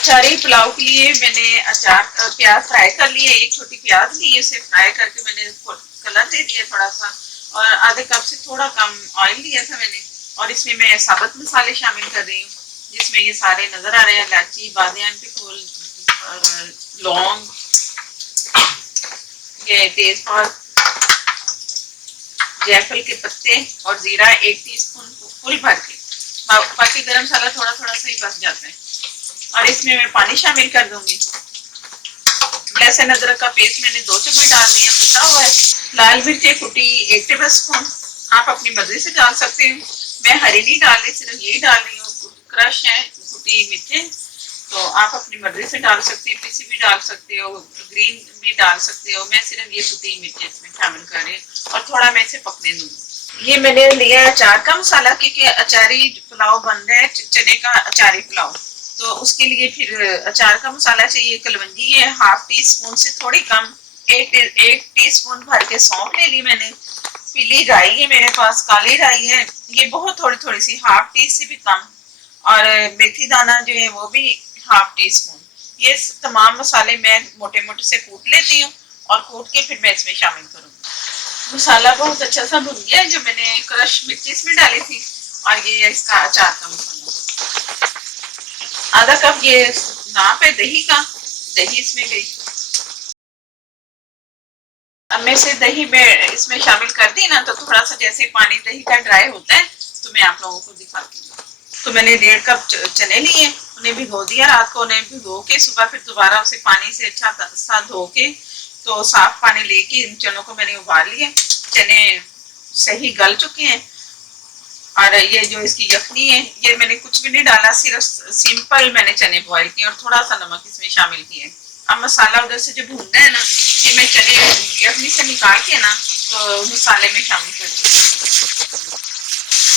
अचारी पुलाव के लिए मैंने अचार प्याज फ्राई कर लिए, एक छोटी प्याज ली, उसे फ्राई करके मैंने कलर दे दिया थोड़ा सा, और आधे कप से थोड़ा कम ऑयल लिया था मैंने। और इसमें मैं साबुत मसाले शामिल कर रही हूँ, जिसमें ये सारे नजर आ रहे हैं, इलायची, बादियान के फूल, और लौंग, ये तेजपात, जायफल के पत्ते और जीरा 1 टीस्पून फुल भर के। बाकी गरम मसाला थोड़ा थोड़ा सा ही बच जाता है। और इसमें मैं पानी शामिल कर दूंगी। लहसुन अदरक का पेस्ट मैंने 2 चम्मच डाल दिया, कुटा हुआ है। लाल मिर्चें कुटी 1 टेबल स्पून, आप अपनी मर्जी से डाल सकते हैं। मैं हरी नहीं डाल रही, सिर्फ यही डाल रही हूँ। क्रश है कुटी मिर्चें, तो आप अपनी मर्जी से डाल सकते हैं, पीसी भी डाल सकते हो, ग्रीन भी डाल सकते हो। मैं सिर्फ ये कुटी मिर्चें इसमें शामिल कर रही हूँ और थोड़ा मैं इसे पकने दूंगी। ये मैंने लिया अचार का मसाला, क्योंकि अचारी पुलाव बन रहा है, चने का अचारी पुलाव, तो उसके लिए फिर अचार का मसाला चाहिए। कलवंजी है 1/2 टीस्पून से थोड़ी कम, 1 टीस्पून भर के सौंफ ले ली मैंने। पीली राई है मेरे पास, काली राई है, ये बहुत थोड़ी थोड़ी सी, 1/2 टी से भी कम। और मेथी दाना जो है वो भी 1/2 टीस्पून। ये तमाम मसाले मैं मोटे मोटे से कूट लेती हूँ, और कूट के फिर मैं इसमें शामिल करूँगी। मसाला बहुत अच्छा सा भुन गया है, जो मैंने क्रश मिर्ची इसमें डाली थी, और ये इसका अचार का मसाला। आधा कप ये नाप है दही का, दही इसमें गई। अब मैं इसे दही में इसमें शामिल कर दी ना, तो थोड़ा सा जैसे पानी दही का ड्राई होता है, तो मैं आप लोगों को दिखाती हूँ। तो मैंने 1.5 कप चने लिए, उन्हें भिगो दिया रात को। उन्हें भिगो के सुबह फिर दोबारा उसे पानी से अच्छा सा धो के, तो साफ पानी लेके इन चनों को मैंने उबाल लिया। चने सही गल चुके हैं। और ये जो इसकी यखनी है, ये मैंने कुछ भी नहीं डाला, सिर्फ सिंपल मैंने चने बॉईल किए और थोड़ा सा नमक इसमें शामिल किया है। अब मसाला उधर से जो भूनना है ना, ये मैं चने यखनी से निकाल के ना, तो मसाले में शामिल कर दिया।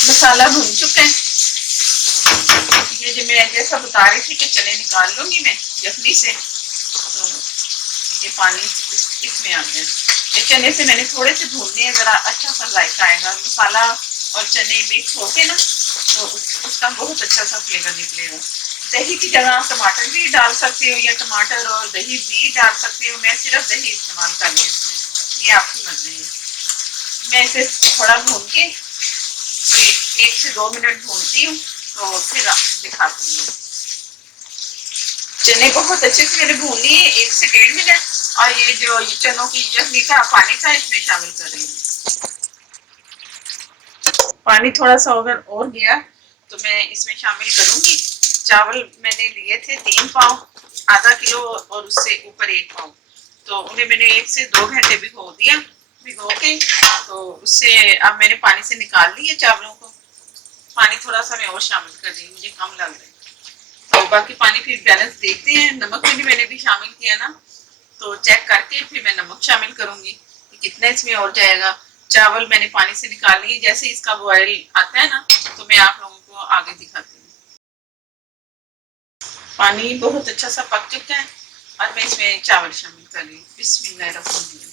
मसाला भून चुका है। ये जो मैं जैसा बता रही थी कि चने निकाल लूंगी मैं यखनी से, तो ये पानी इसमें आ गया। ये चने से मैंने थोड़े से भूनने हैं, जरा अच्छा सा जायका आएगा। मसाला और चने मिक्स होके ना, तो उसका बहुत अच्छा सा फ्लेवर निकलेगा। दही की जगह आप टमाटर भी डाल सकते हो, या टमाटर और दही भी डाल सकते हो। मैं सिर्फ दही इस्तेमाल कर रही हूँ इसमें, ये आपकी मर्जी है। मैं इसे थोड़ा भून के, तो 1 से 2 मिनट भूनती हूँ, तो फिर दिखाती हूँ। चने बहुत अच्छे से मैंने भून लिए 1 से 1.5 मिनट, और ये जो चनों की यखनी का पानी था इसमें शामिल कर रही हूँ। पानी थोड़ा सा अगर और गया तो मैं इसमें शामिल करूंगी। चावल मैंने लिए थे 3 पाव, आधा किलो और उससे ऊपर 1 पाव, तो उन्हें मैंने 1 से 2 घंटे भिगो दिया। भिगो के तो उससे अब मैंने पानी से निकाल लिया चावलों को। पानी थोड़ा सा मैं और शामिल कर दी, मुझे कम लग रहा है, तो बाकी पानी फिर बैलेंस देखते हैं। नमक मैंने भी शामिल किया ना, तो चेक करके फिर मैं नमक शामिल करूंगी कि कितना इसमें और जाएगा। चावल मैंने पानी से निकाल लिए, जैसे इसका बॉयल आता है ना, तो मैं आप लोगों को आगे दिखाती हूँ। पानी बहुत अच्छा सा पक चुका है, और मैं इसमें चावल शामिल कर रही हूँ। बिस्मिल्लाहिर्रहमानिर्रहीम।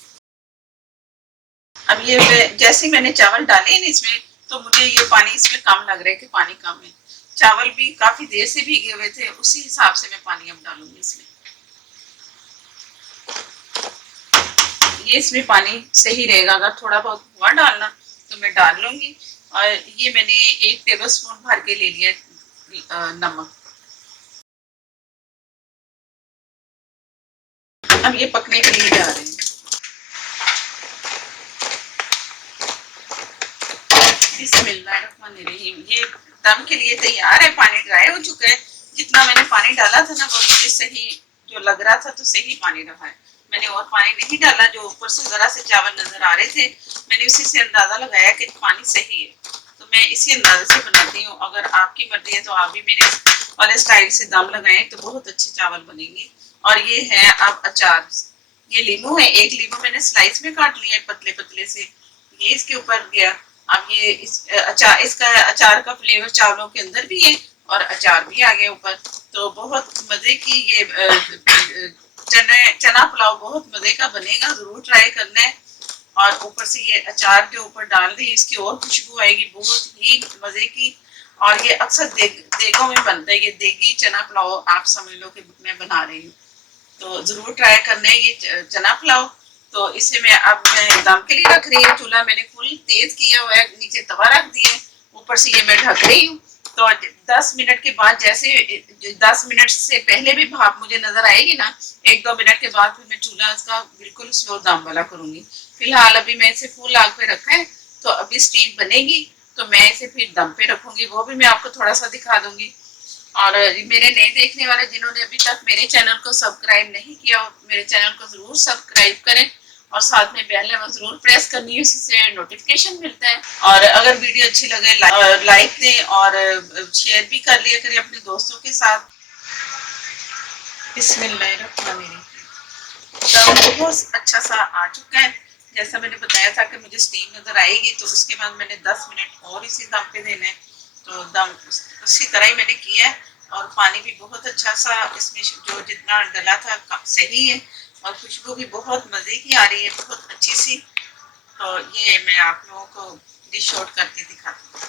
अब ये जैसे मैंने चावल डाले ना इसमें, तो मुझे ये पानी इसमें कम लग रहा है कि पानी कम है। चावल भी काफी देर से भीगे हुए थे, उसी हिसाब से मैं पानी अब डालूंगी इसमें। ये इसमें पानी सही रहेगा, अगर थोड़ा बहुत हुआ डालना तो मैं डाल लूंगी। और ये मैंने 1 टेबल स्पून भर के ले लिया नमक। अब ये पकने के लिए जा रहे हैं। बिस्मिल्लाहिर्रहमानिर्रहीम। ये दम के लिए तैयार है, पानी ड्राई हो चुका है। जितना मैंने पानी डाला था ना, वो मुझे सही जो लग रहा था, तो सही पानी रहा है। मैंने और पानी नहीं डाला, जो ऊपर से जरा से चावल नजर आ रहे थे, मैंने उसी से अंदाजा लगाया कि पानी सही है, तो मैं इसी अंदाजे से बनाती हूँ। अगर आपकी मर्जी है तो आप भी मेरे वाले स्टाइल से दम लगाएं, तो बहुत अच्छे चावल बनेंगे। और ये है अब अचार। ये लीमू है, 1 लीमू मैंने स्लाइस में काट लिया है पतले पतले से, ये इसके ऊपर गया। अब ये अचार, इसका अचार का फ्लेवर चावलों के अंदर भी है, और अचार भी आ गया ऊपर। तो बहुत मजे की ये चना पुलाव बहुत मजे का बनेगा, जरूर ट्राई करना है। और ऊपर से ये अचार के ऊपर डाल दी, इसकी और खुशबू आएगी बहुत ही मजे की। और ये अक्सर देगों में बनता है, ये देगी चना पुलाव आप समझ लो कि मैं बना रही हूँ। तो जरूर ट्राई करना है ये चना पुलाव। तो इसे मैं दम के लिए रख रही हूँ। चूल्हा मैंने फुल तेज किया हुआ है, नीचे तवा रख दिया है, ऊपर से ये मैं ढक रही हूँ। तो 10 मिनट के बाद, जैसे 10 मिनट से पहले भी भाप मुझे नजर आएगी ना, 1-2 मिनट के बाद फिर मैं चूल्हा इसका बिल्कुल स्लो दम वाला करूंगी। फिलहाल अभी मैं इसे फुल आग पे रखा है, तो अभी स्टीम बनेगी तो मैं इसे फिर दम पे रखूंगी, वो भी मैं आपको थोड़ा सा दिखा दूंगी। और मेरे नए देखने वाले जिन्होंने अभी तक मेरे चैनल को सब्सक्राइब नहीं किया, मेरे चैनल को जरूर सब्सक्राइब करें और साथ में बेल आइकन जरूर प्रेस करनी है, उससे नोटिफिकेशन मिलता है। और अगर वीडियो अच्छी लगे लाइक दें और शेयर भी कर लिया करें अपने दोस्तों के साथ। बिस्मिल्लाहिर्रहमानिर्रहीम। दम बहुत अच्छा सा आ चुका है। जैसा मैंने बताया था कि मुझे स्टीम नजर आएगी, तो उसके बाद मैंने 10 मिनट और इसी दम पे देना है। तो दम उसी तरह ही मैंने किया है। और पानी भी बहुत अच्छा सा इसमें जो जितना डला था सही है। और खुशबू भी बहुत मजे की आ रही है, बहुत अच्छी सी। तो ये मैं आप लोगों को डिश आउट करके दिखाती हूँ।